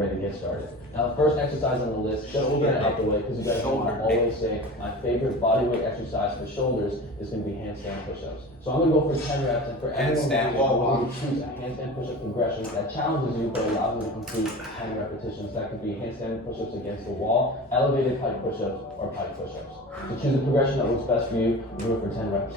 ready to get started. Now the first exercise on the list, just to get it out the way, because you guys know I always say my favorite bodyweight exercise for shoulders is going to be handstand push-ups. So I'm going to go for 10 reps, and for everyone who choose a handstand push-up progression that challenges you but allows you to complete 10 repetitions. That could be handstand push-ups against the wall, elevated pike push-ups, or pike push-ups. So choose a progression that works best for you, and do it for 10 reps.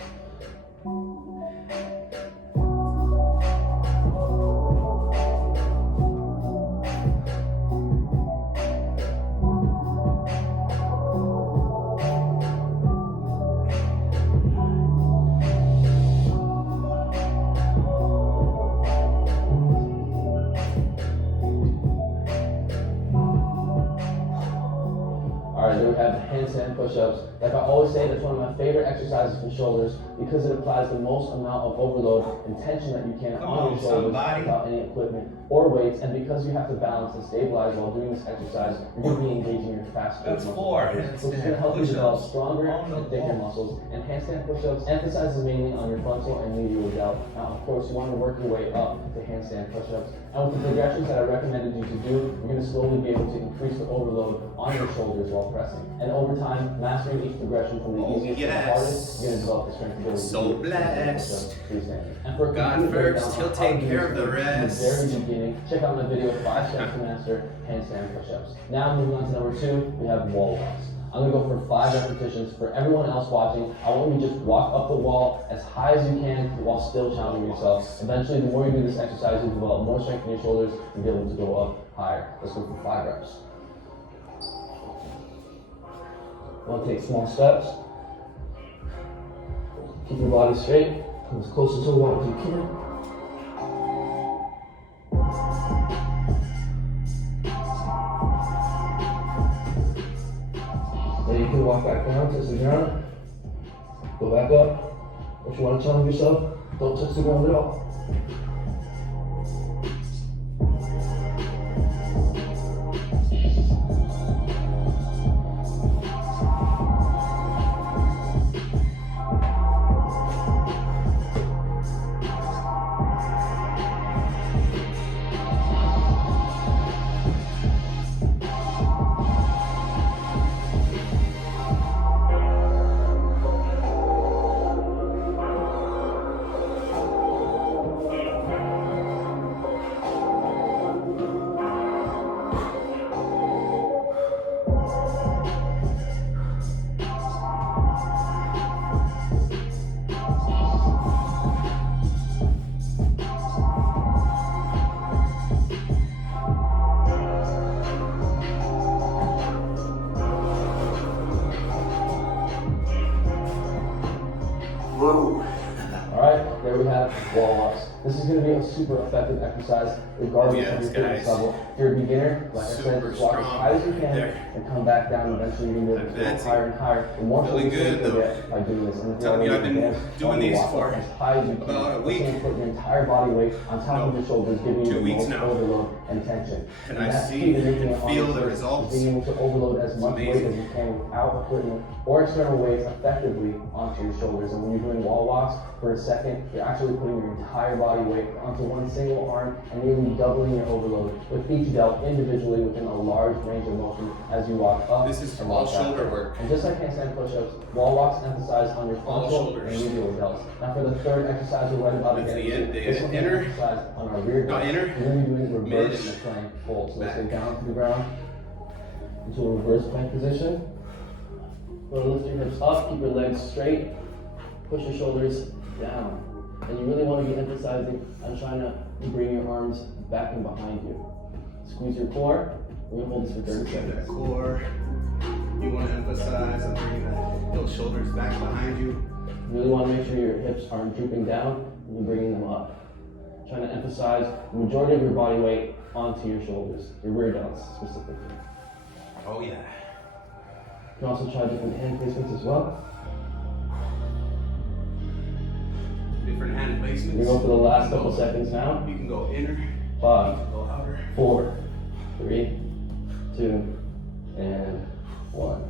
Alright, then we have handstand push-ups. Like I always say, that's one of my favorite exercises for shoulders because it applies the most amount of overload and tension that you can on your shoulders without any equipment or weights. And because you have to balance and stabilize while doing this exercise, you're going to be engaging your fast muscle fibers, which is going to help you develop stronger and thicker muscles. And handstand push-ups emphasizes mainly on your frontal and medial delt. Now, of course, you want to work your way up to handstand push-ups. And with the progressions that I recommended you to do, you're going to slowly be able to increase the overload on your shoulders while pressing. And over time, mastering each progression from the easiest to the hardest, you're going to develop the strength ability. So blessed. And for God first, he'll take care of the rest. At the very beginning, check out my video, 5 steps to master handstand push-ups. Now moving on to number 2, we have wall walks. I'm going to go for 5 repetitions. For everyone else watching, I want you to just walk up the wall as high as you can while still challenging yourself. Eventually, the more you do this exercise, you develop more strength in your shoulders and be able to go up higher. Let's go for 5 reps. You want to take small steps. Keep your body straight. Come as close to the wall as you can. Then you can walk back down, touch the ground. Go back up. If you want to challenge yourself, don't touch the ground at all. Alright, there we have wall walks. This is going to be a super effective exercise regardless of your fitness level. If you're a beginner, like I said, just walk as high as you can and come back down. Eventually you're going to be able to go higher and higher. And more really good though. By doing this. And if Tell me I've been doing these for as high as you can. about a week. You can put your entire body weight on top of your shoulders, giving you the most overload and tension. And I see and feel the results. Being able to overload as much weight as you can without equipment or external weights effectively onto your shoulders. And when you're doing wall walks, for a second, you're actually putting your entire body weight onto one single arm and nearly doubling your overload with each delt individually within a large range of motion as you walk up. This is all shoulder work. And just like handstand push-ups, wall walks emphasize on your frontal and medial delts. Now for the third exercise we're right about to get into, this one emphasize on our rear delts. We're going to be doing reverse plank hold. So let's go down to the ground into a reverse plank position. Lift your hips up, keep your legs straight, push your shoulders down. And you really want to be emphasizing on trying to bring your arms back and behind you. Squeeze your core. We're going to hold this for 30 seconds. That core. You want to emphasize on bringing those shoulders back behind you. You really want to make sure your hips aren't drooping down and you're bringing them up. Trying to emphasize the majority of your body weight onto your shoulders, your rear delts specifically. Oh yeah. You can also try different hand placements as well. Different hand placements. We go for the last couple seconds now. You can go inner. 5, go outer. 4, 3, 2, and 1.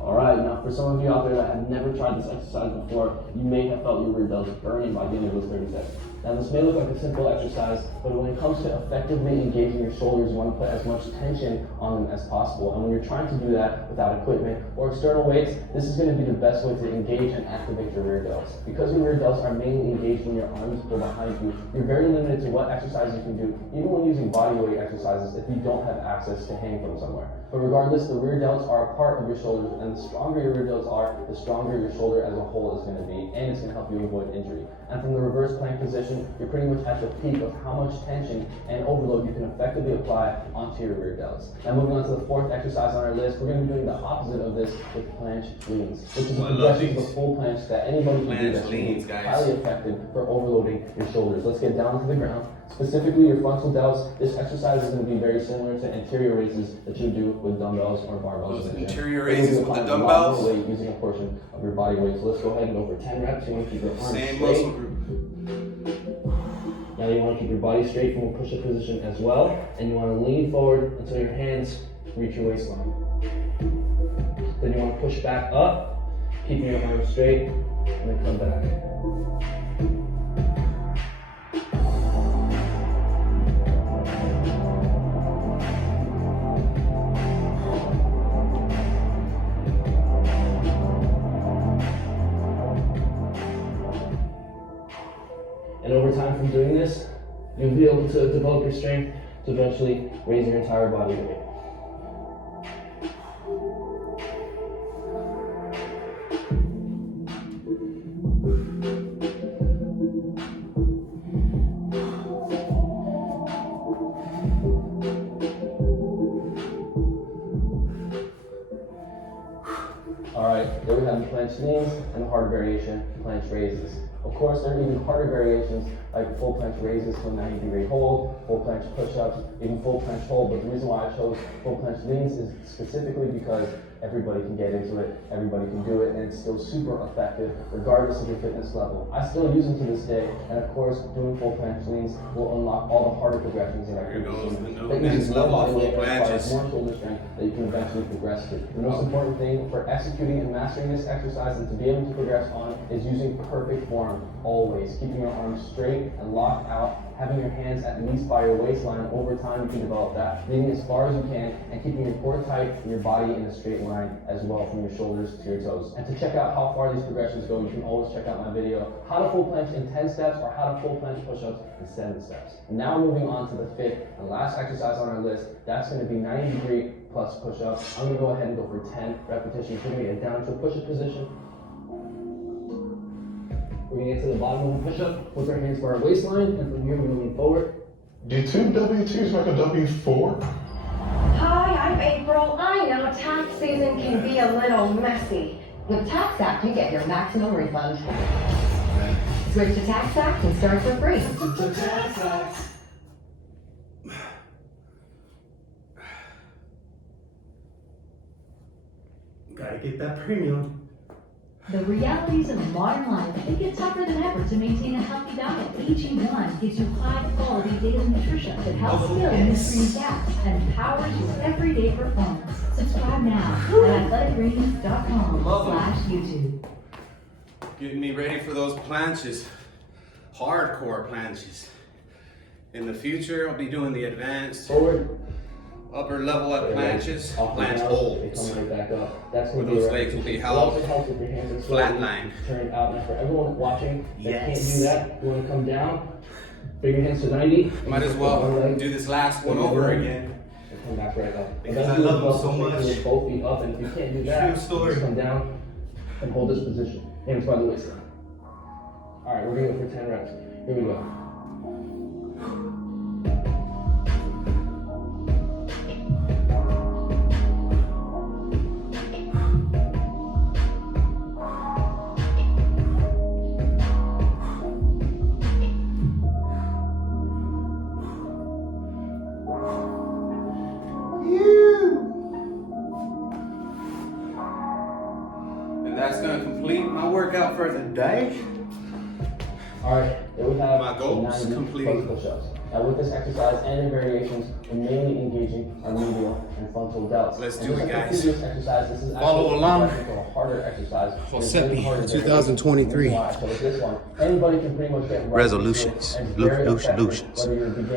Alright, now for some of you out there that have never tried this exercise before, you may have felt your rear delts burning by the end of those 30 seconds. Now this may look like a simple exercise, but when it comes to effectively engaging your shoulders, you want to put as much tension on them as possible. And when you're trying to do that without equipment or external weights, this is going to be the best way to engage and activate your rear delts. Because your rear delts are mainly engaged when your arms go behind you, you're very limited to what exercises you can do, even when using body weight exercises if you don't have access to hang from somewhere. But regardless, the rear delts are a part of your shoulders, and the stronger your rear delts are, the stronger your shoulder as a whole is going to be, and it's going to help you avoid injury. And from the reverse plank position, you're pretty much at the peak of how much tension and overload you can effectively apply onto your rear delts. Now moving on to the fourth exercise on our list, we're going to be doing the opposite of this with planche leans, which is a progression of the full planche that anybody can do that's highly effective for overloading your shoulders. Let's get down to the ground. Specifically your frontal delts, this exercise is going to be very similar to anterior raises that you do with dumbbells or barbells. Those anterior raises with the dumbbells? Weight using a portion of your body weight. So let's go ahead and go for 10 reps. You want to keep your arms Same straight. muscle group. Now you want to keep your body straight from a push-up position as well. And you want to lean forward until your hands reach your waistline. Then you want to push back up, keeping your arms straight, and then come back. And over time from doing this, you'll be able to develop your strength to eventually raise your entire body weight. Alright, there we have the planche leans and the hard variation, planche raises. Of course, there are even harder variations like full planche raises to a 90-degree hold, full planche push-ups, even full planche hold. But the reason why I chose full planche leans is specifically because everybody can get into it, everybody can do it, and it's still super effective regardless of your fitness level. I still use them to this day, and of course, doing full planche leans will unlock all the harder progressions that I can do. That uses more body weight and requires more shoulder strength that you can eventually progress to. The most important thing for executing and mastering this exercise and to be able to progress on is using perfect form always, keeping your arms straight and locked out, having your hands at least by your waistline. Over time, you can develop that, leaning as far as you can and keeping your core tight and your body in a straight line as well from your shoulders to your toes. And to check out how far these progressions go, you can always check out my video, how to full planche in 10 steps or how to full planche push-ups in 7 steps. Now moving on to the fifth and last exercise on our list, that's going to be 90-degree plus push-ups. I'm going to go ahead and go for 10 repetitions. We're going to get down to a push-up position. We're going to get to the bottom of the push-up with our hands by our waistline, and from here we're moving forward. Do 2 W2s make a W4? Hi, I'm April. I know tax season can be a little messy. With TaxAct, you get your maximum refund. Switch to TaxAct and start for free. Gotta get that premium. The realities of modern life make it tougher than ever to maintain a healthy diet. AG1 gives you high-quality daily nutrition that helps fill nutrient gaps and empowers your everyday performance. Subscribe now at athleticgreens.com/YouTube. Getting me ready for those planches, hardcore planches. In the future, I'll be doing the advanced Forward. upper level at planches, Off the planche ground, holds. They come right back up. That's Where going to be those a legs will be repetition. held It also helps if your hands are flat slightly line. turned out. And for everyone watching that Yes. can't do that, you want to come down, bring your hands to 90. Might as well do this last one over again. And come back right up. Because But I then love do them it so with much. both feet up, and if you can't do that, True story. just come down and hold this position. Hands by the waistline. All right, we're going to go for 10 reps. Here we go. And that's gonna complete my workout for the day. All right, there we have My goals 90 complete. plus push-ups. Now with this exercise and the variations, we're mainly engaging our medial and frontal delts. Let's And do just it, like the guys. previous exercise, this is Follow actually along. a harder exercise. Giuseppe, It's very hard to 2023. do. So with this one, anybody can pretty much get right Resolutions. into it, and it's very effective, Resolutions. whether you're a beginner